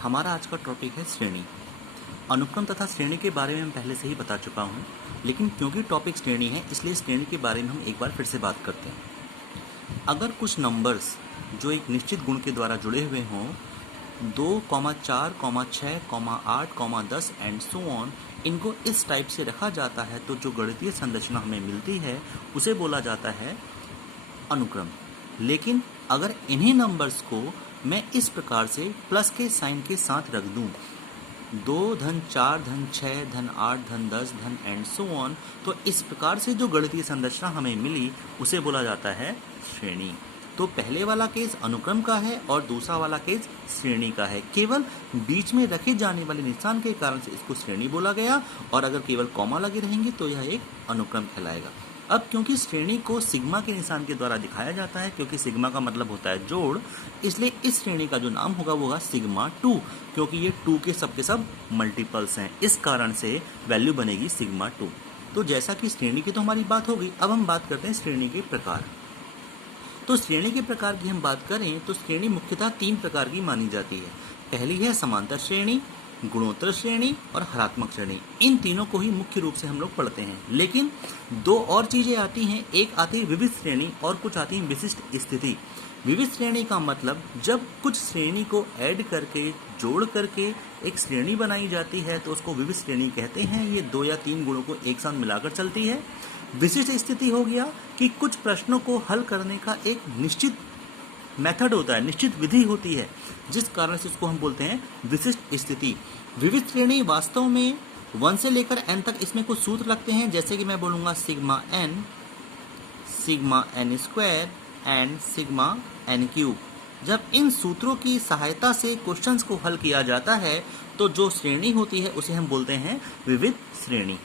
हमारा आज का टॉपिक है श्रेणी। अनुक्रम तथा श्रेणी के बारे में मैं पहले से ही बता चुका हूँ, लेकिन क्योंकि टॉपिक श्रेणी है इसलिए श्रेणी के बारे में हम एक बार फिर से बात करते हैं। अगर कुछ नंबर्स जो एक निश्चित गुण के द्वारा जुड़े हुए हों, 2, 4, 6, 8, 10 एंड सो ऑन, इनको इस टाइप से रखा जाता है तो जो गणितीय संरचना हमें मिलती है उसे बोला जाता है अनुक्रम। लेकिन अगर इन्हीं नंबर्स को मैं इस प्रकार से प्लस के साइन के साथ रख दूं, 2, 4, 6, 8, 10 एंड सो ऑन, तो इस प्रकार से जो गणितीय संरचना हमें मिली उसे बोला जाता है श्रेणी। तो पहले वाला केस अनुक्रम का है और दूसरा वाला केस श्रेणी का है। केवल बीच में रखे जाने वाले निशान के कारण से इसको श्रेणी बोला गया, और अगर केवल कॉमा लगे रहेंगे तो यह एक अनुक्रम कहलाएगा। अब क्योंकि श्रेणी को सिग्मा के निशान के द्वारा दिखाया जाता है, क्योंकि सिग्मा का मतलब होता है जोड़, इसलिए इस श्रेणी का जो नाम होगा वो होगा सिग्मा 2, क्योंकि ये 2 के सब मल्टीपल्स हैं। इस कारण से वैल्यू बनेगी सिग्मा 2। तो जैसा कि श्रेणी की तो हमारी बात हो गई, अब हम बात करते हैं श्रेणी के प्रकार। तो श्रेणी के प्रकार की हम बात करें तो श्रेणी मुख्यतः 3 प्रकार की मानी जाती है। पहली है समांतर श्रेणी, गुणोत्तर श्रेणी और हरात्मक श्रेणी। इन तीनों को ही मुख्य रूप से हम लोग पढ़ते हैं, लेकिन 2 और चीजें आती हैं। एक आती है विविध श्रेणी और कुछ आती है विशिष्ट स्थिति। विविध श्रेणी का मतलब जब कुछ श्रेणी को ऐड करके जोड़ करके एक श्रेणी बनाई जाती है तो उसको विविध श्रेणी कहते हैं। ये 2 या 3 गुणों को एक साथ मिलाकर चलती है। विशिष्ट स्थिति हो गया कि कुछ प्रश्नों को हल करने का एक निश्चित मेथड होता है, निश्चित विधि होती है, जिस कारण से इसको हम बोलते हैं विशिष्ट स्थिति। विविध श्रेणी वास्तव में 1 से लेकर n तक इसमें कुछ सूत्र लगते हैं, जैसे कि मैं बोलूँगा sigma n square and sigma n cube. जब इन सूत्रों की सहायता से क्वेश्चंस को हल किया जाता है तो जो श्रेणी होती है उसे हम बोलते हैं विविध श्रेणी।